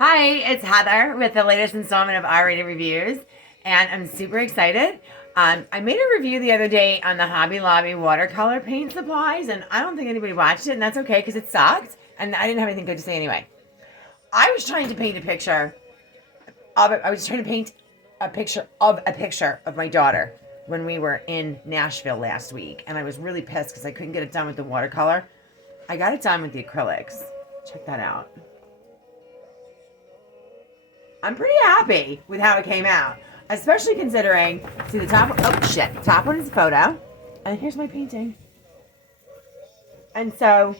Hi, it's Heather with the latest installment of R-Rated Reviews, and I'm super excited. I made a review the other day on the Hobby Lobby watercolor paint supplies, and I don't think anybody watched it, and that's okay because it sucked, and I didn't have anything good to say anyway. I was trying to paint a picture of it. I was trying to paint a picture of my daughter when we were in Nashville last week, and I was really pissed because I couldn't get it done with the watercolor. I got it done with the acrylics. Check that out. I'm pretty happy with how it came out, especially considering, see the top, the top one is a photo, and here's my painting. And so,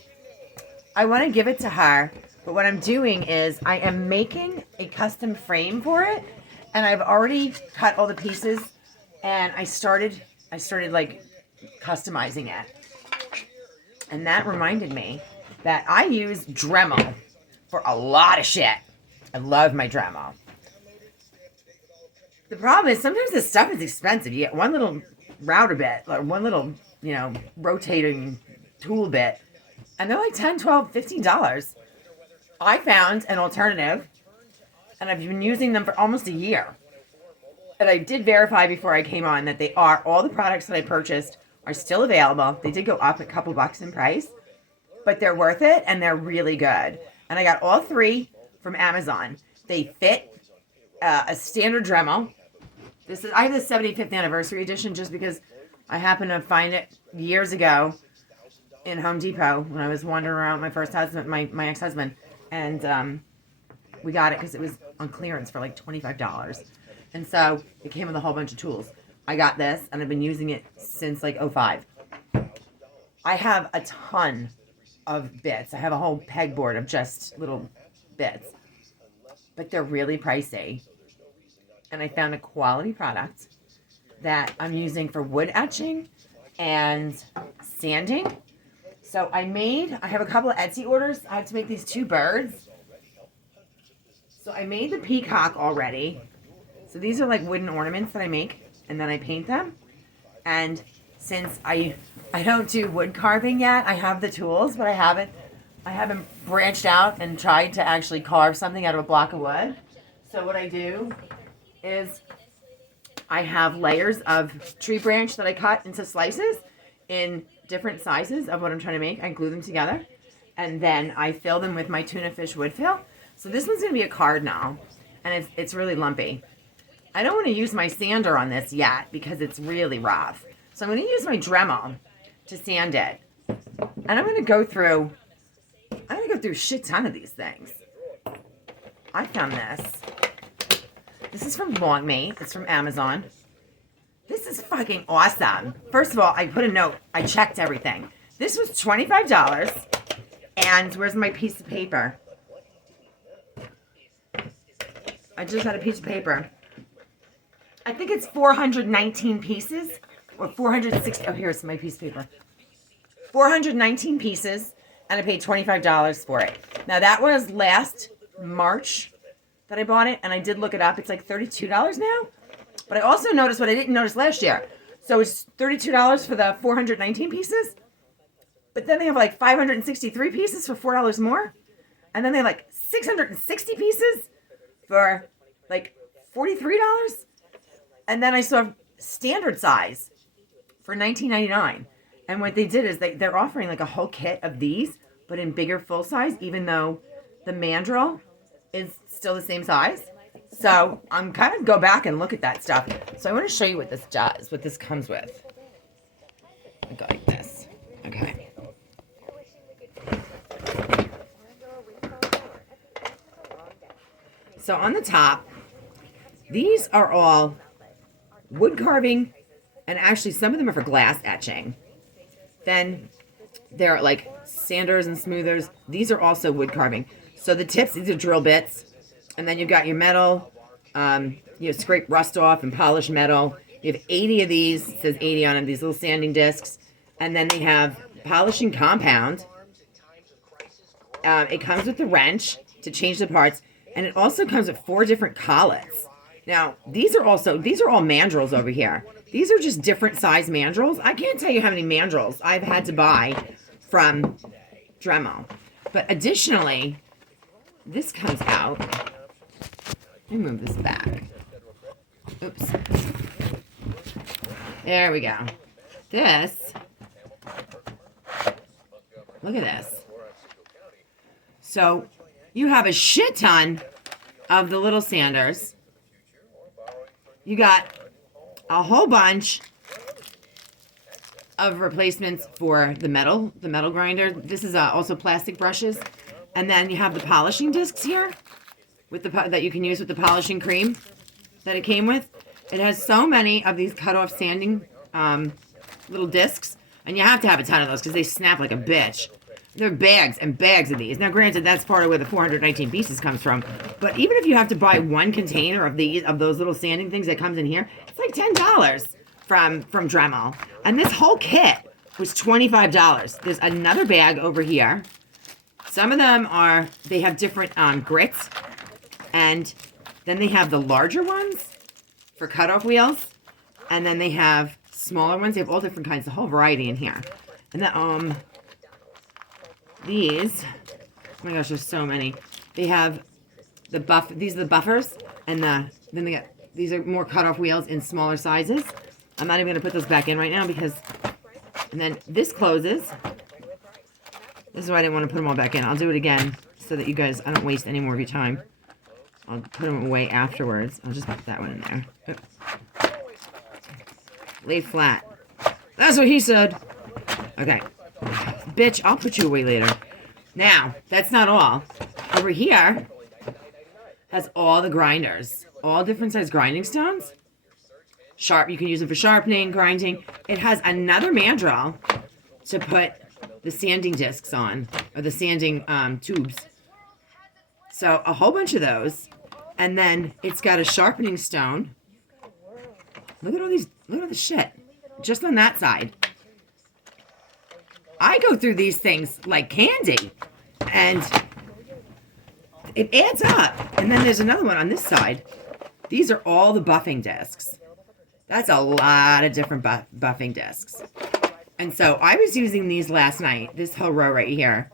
I want to give it to her, but what I'm doing is, I am making a custom frame for it, and I've already cut all the pieces, and I started like, customizing it. And that reminded me that I use Dremel for a lot of shit. I love my Dremel. The problem is sometimes this stuff is expensive. You get one little router bit, or one little, rotating tool bit, and they're like $10, $12, $15. I found an alternative, and I've been using them for almost a year. And I did verify before I came on that all the products that I purchased are still available. They did go up a couple bucks in price, but they're worth it, and they're really good. And I got all three from Amazon. They fit a standard Dremel. I have the 75th anniversary edition just because I happened to find it years ago in Home Depot when I was wandering around with my ex-husband, and we got it because it was on clearance for like $25, and so it came with a whole bunch of tools. I got this, and I've been using it since like 2005. I have a ton of bits. I have a whole pegboard of just little bits, but they're really pricey. And I found a quality product that I'm using for wood etching and sanding. So I have a couple of Etsy orders. I have to make these two birds. So I made the peacock already. So these are like wooden ornaments that I make, and then I paint them. And since I don't do wood carving yet, I have the tools, but I haven't branched out and tried to actually carve something out of a block of wood. So what I do is I have layers of tree branch that I cut into slices in different sizes of what I'm trying to make. I glue them together, and then I fill them with my tuna fish wood fill. So this one's going to be a cardinal, and it's really lumpy. I don't want to use my sander on this yet because it's really rough. So I'm going to use my Dremel to sand it. And I'm going to go through a shit ton of these things. I found this. This is from Longmate. It's from Amazon. This is fucking awesome. First of all, I put a note. I checked everything. This was $25. And where's my piece of paper? I just had a piece of paper. I think it's 419 pieces. Or 460. Oh, here's my piece of paper. 419 pieces. And I paid $25 for it. Now, that was last March that I bought it, and I did look it up. It's like $32 now. But I also noticed what I didn't notice last year. So it's $32 for the 419 pieces. But then they have like 563 pieces for $4 more. And then they have like 660 pieces for like $43. And then I saw standard size for $19.99. And what they did is they're offering like a whole kit of these, but in bigger full size, even though the mandrel is still the same size. So I'm kind of go back and look at that stuff. So I want to show you what this does, what this comes with. I go like this. Okay. So on the top, these are all wood carving, and actually some of them are for glass etching. Then there are like sanders and smoothers. These are also wood carving. So the tips, these are drill bits. And then you've got your metal, scrape rust off and polish metal. You have 80 of these, it says 80 on them, these little sanding discs. And then they have polishing compound. It comes with the wrench to change the parts. And it also comes with 4 different collets. Now, these are all mandrels over here. These are just different size mandrels. I can't tell you how many mandrels I've had to buy from Dremel. But additionally, this comes out. Let me move this back. Oops. There we go. This, look at this. So you have a shit ton of the little sanders. You got a whole bunch of replacements for the metal grinder. This is also plastic brushes. And then you have the polishing discs here with that you can use with the polishing cream that it came with. It has so many of these cut-off sanding little discs, and you have to have a ton of those because they snap like a bitch. There are bags and bags of these. Now, granted, that's part of where the 419 pieces comes from. But even if you have to buy one container of those little sanding things that comes in here, it's like $10 from Dremel. And this whole kit was $25. There's another bag over here. Some of them they have different grits. And then they have the larger ones for cutoff wheels. And then they have smaller ones. They have all different kinds, a whole variety in here. And then, these, oh my gosh, there's so many. They have these are the buffers, and then they got, these are more cutoff wheels in smaller sizes. I'm not even going to put those back in right now because, and then this closes. This is why I didn't want to put them all back in. I'll do it again so that you guys, I don't waste any more of your time. I'll put them away afterwards. I'll just put that one in there. Oh. Lay flat. That's what he said. Okay. Bitch, I'll put you away later. Now, that's not all. Over here has all the grinders. All different size grinding stones. You can use it for sharpening, grinding. It has another mandrel to put the sanding discs on, or the sanding tubes. So a whole bunch of those. And then it's got a sharpening stone. Look at all the shit. Just on that side. I go through these things like candy. And it adds up. And then there's another one on this side. These are all the buffing discs. That's a lot of different buffing discs. And so I was using these last night, this whole row right here,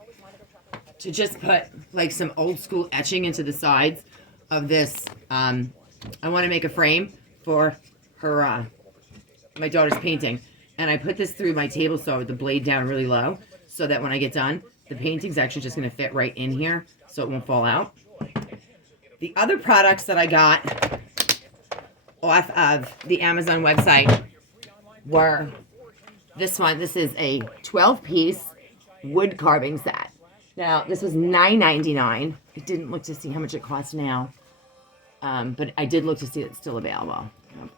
to just put like some old school etching into the sides of this. I want to make a frame for her, my daughter's painting. And I put this through my table saw with the blade down really low so that when I get done, the painting's actually just going to fit right in here so it won't fall out. The other products that I got off of the Amazon website were this one. This is a 12-piece wood carving set. Now, this was $9.99. I didn't look to see how much it costs now, but I did look to see it's still available.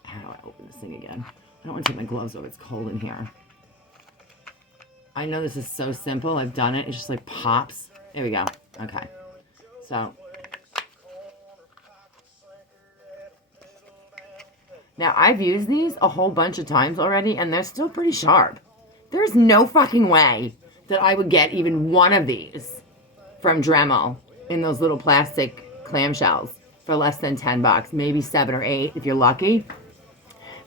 How do I open this thing again? I don't want to take my gloves off. It's cold in here. I know this is so simple. I've done it. It just like pops. There we go. Okay. So. Now, I've used these a whole bunch of times already, and they're still pretty sharp. There's no fucking way that I would get even one of these from Dremel in those little plastic clamshells for less than $10, maybe 7 or 8 if you're lucky.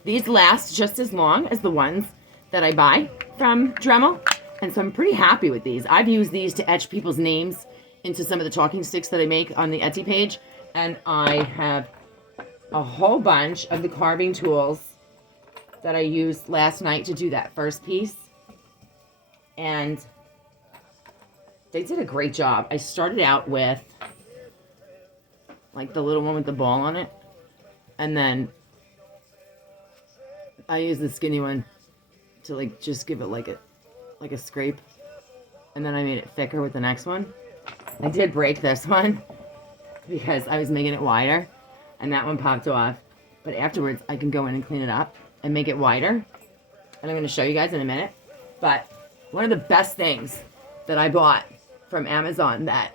These last just as long as the ones that I buy from Dremel, and so I'm pretty happy with these. I've used these to etch people's names into some of the talking sticks that I make on the Etsy page, and I have a whole bunch of the carving tools that I used last night to do that first piece, and they did a great job. I started out with like the little one with the ball on it, and then I used the skinny one to like just give it like a scrape, and then I made it thicker with the next one. I did break this one because I was making it wider, and that one popped off. But afterwards, I can go in and clean it up and make it wider, and I'm going to show you guys in a minute. But one of the best things that I bought from Amazon, that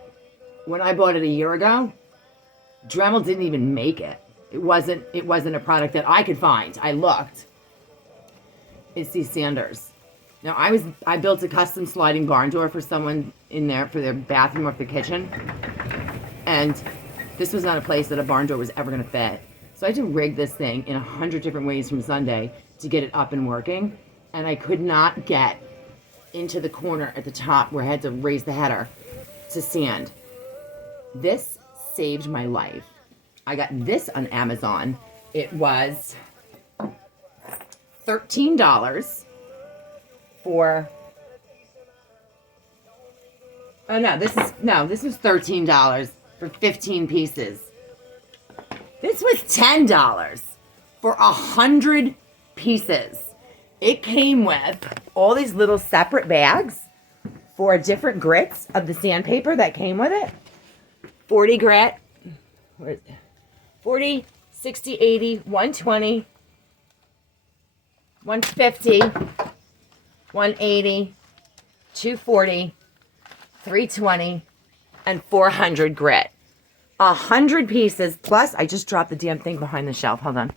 when I bought it a year ago, Dremel didn't even make it. It wasn't a product that I could find. I looked. It's these sanders. Now, I built a custom sliding barn door for someone in there for their bathroom or for the kitchen. And this was not a place that a barn door was ever going to fit. So I had to rig this thing in 100 different ways from Sunday to get it up and working. And I could not get into the corner at the top where I had to raise the header to sand. This saved my life. I got this on Amazon. It was $13 for, oh no, this was $13 for 15 pieces. This was $10 for 100 pieces. It came with all these little separate bags for different grits of the sandpaper that came with it. 40 grit, 40, 60, 80, 120, 150, 180, 240, 320, and 400 grit. 100 pieces, plus I just dropped the damn thing behind the shelf. Hold on.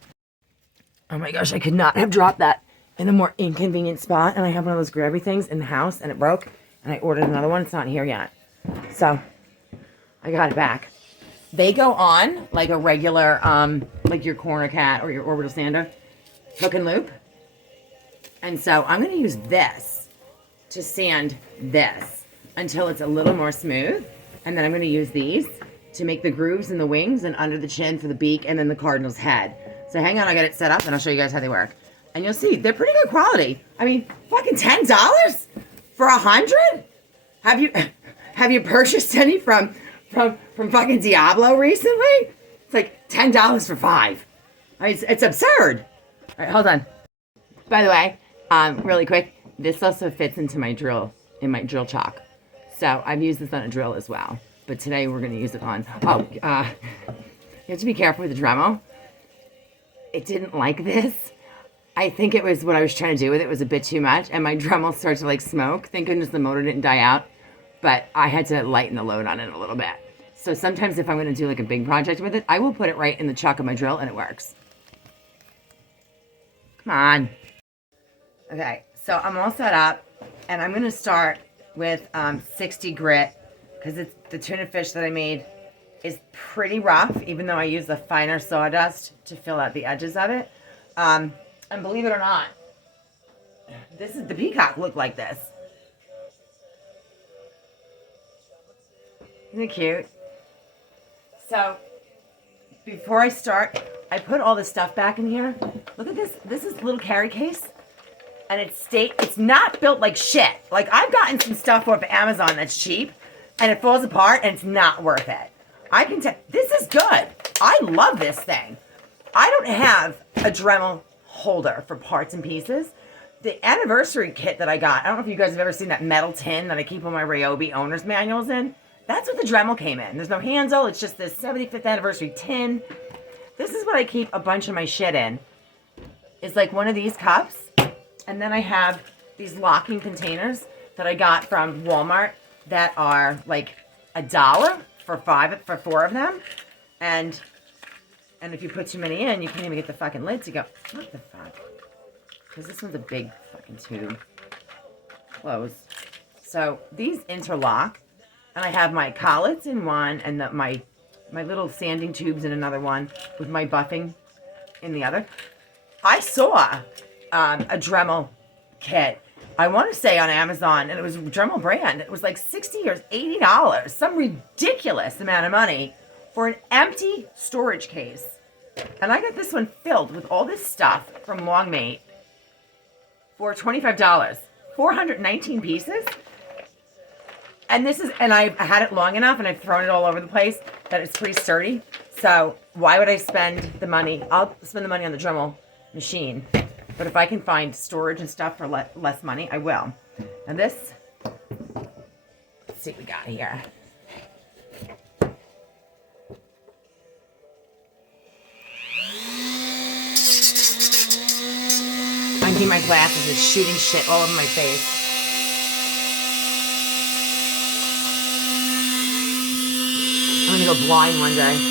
Oh my gosh, I could not have dropped that in a more inconvenient spot. And I have one of those grabby things in the house, and it broke. And I ordered another one. It's not here yet. So I got it back. They go on like a regular, like your corner cat or your orbital sander, hook and loop. And so I'm going to use this to sand this until it's a little more smooth. And then I'm going to use these to make the grooves in the wings and under the chin for the beak and then the cardinal's head. So hang on, I got it set up and I'll show you guys how they work. And you'll see, they're pretty good quality. I mean, fucking $10 for 100? Have you purchased any from fucking Diablo recently? It's like $10 for 5. I mean, it's absurd. All right, hold on. By the way, really quick, this also fits into my drill, in my drill chalk. So I've used this on a drill as well. But today we're going to use it on, you have to be careful with the Dremel. It didn't like this. I think it was what I was trying to do with it was a bit too much. And my Dremel started to like smoke. Thank goodness the motor didn't die out. But I had to lighten the load on it a little bit. So sometimes if I'm going to do like a big project with it, I will put it right in the chuck of my drill and it works. Come on. Okay, so I'm all set up. And I'm going to start with 60 grit. Because it's the tuna fish that I made is pretty rough, even though I use the finer sawdust to fill out the edges of it. And believe it or not, the peacock looked like this. Isn't it cute? So, before I start, I put all this stuff back in here. Look at this. This is a little carry case. And it's not built like shit. Like, I've gotten some stuff off of Amazon that's cheap. And it falls apart, and it's not worth it. I can tell, this is good. I love this thing. I don't have a Dremel holder for parts and pieces. The anniversary kit that I got, I don't know if you guys have ever seen that metal tin that I keep all my Ryobi owner's manuals in. That's what the Dremel came in. There's no handle. It's just this 75th anniversary tin. This is what I keep a bunch of my shit in. It's like one of these cups. And then I have these locking containers that I got from Walmart that are like $1 for 4 of them. And if you put too many in, you can't even get the fucking lid to go. What the fuck? Because this one's a big fucking tube. Close. So these interlock. And I have my collets in one and my little sanding tubes in another one with my buffing in the other. I saw a Dremel kit, I want to say on Amazon, and it was Dremel brand. It was like $60 or $80, some ridiculous amount of money for an empty storage case. And I got this one filled with all this stuff from Longmate for $25. 419 pieces. And I've had it long enough and I've thrown it all over the place that it's pretty sturdy. So why would I spend the money? I'll spend the money on the Dremel machine. But if I can find storage and stuff for less money, I will. And this, let's see what we got here. I need my glasses. It's shooting shit all over my face. I'm gonna go blind one day.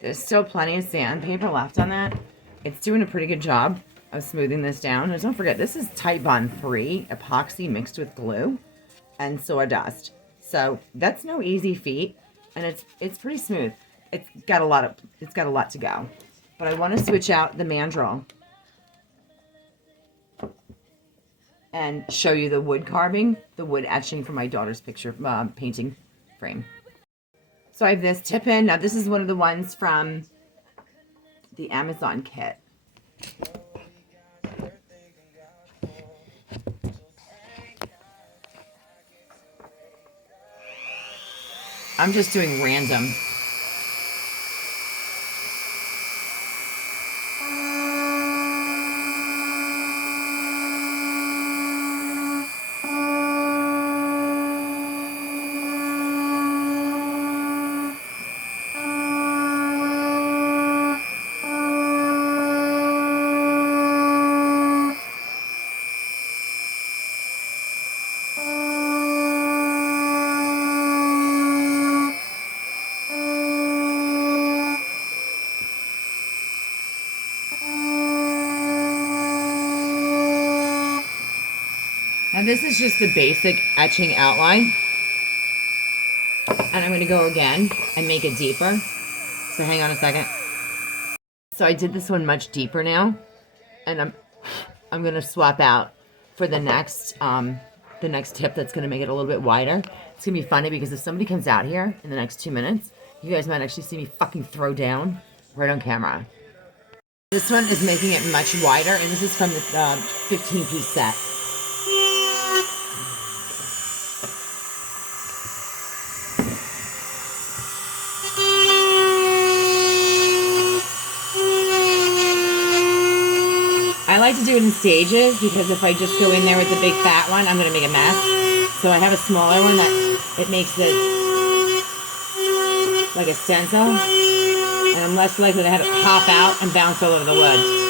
There's still plenty of sandpaper left on that. It's doing a pretty good job of smoothing this down. And don't forget, this is Titebond 3 epoxy mixed with glue and sawdust. So that's no easy feat, and it's pretty smooth. It's got a lot to go. But I want to switch out the mandrel and show you the wood carving, the wood etching from my daughter's picture painting frame. So I have this tip in. Now this is one of the ones from the Amazon kit. I'm just doing random. Now this is just the basic etching outline. And I'm going to go again and make it deeper. So hang on a second. So I did this one much deeper now. And I'm going to swap out for the next tip that's going to make it a little bit wider. It's going to be funny because if somebody comes out here in the next 2 minutes, you guys might actually see me fucking throw down right on camera. This one is making it much wider, and this is from the 15-piece set. I like to do it in stages because if I just go in there with the big fat one, I'm going to make a mess. So I have a smaller one that it makes it like a stencil, and I'm less likely to have it pop out and bounce all over the wood.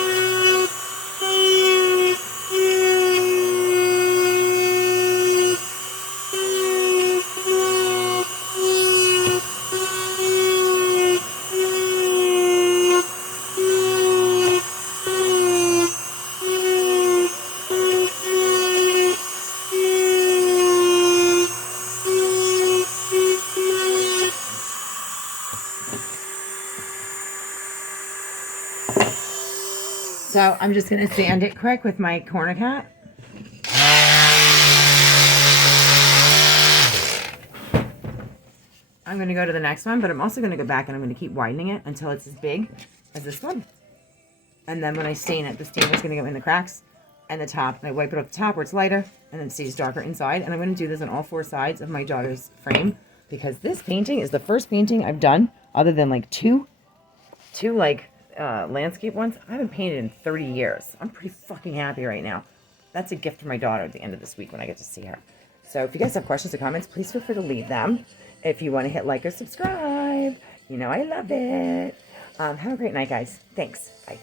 So I'm just going to sand it quick with my corner cat. I'm going to go to the next one, but I'm also going to go back and I'm going to keep widening it until it's as big as this one. And then when I stain it, the stain is going to go in the cracks and the top. And I wipe it off the top where it's lighter and then it stays darker inside. And I'm going to do this on all 4 sides of my daughter's frame because this painting is the first painting I've done other than like two landscape ones. I haven't painted in 30 years. I'm pretty fucking happy right now. That's a gift for my daughter at the end of this week when I get to see her. So if you guys have questions or comments, please feel free to leave them. If you want to hit like or subscribe, you know I love it. Have a great night, guys. Thanks. Bye.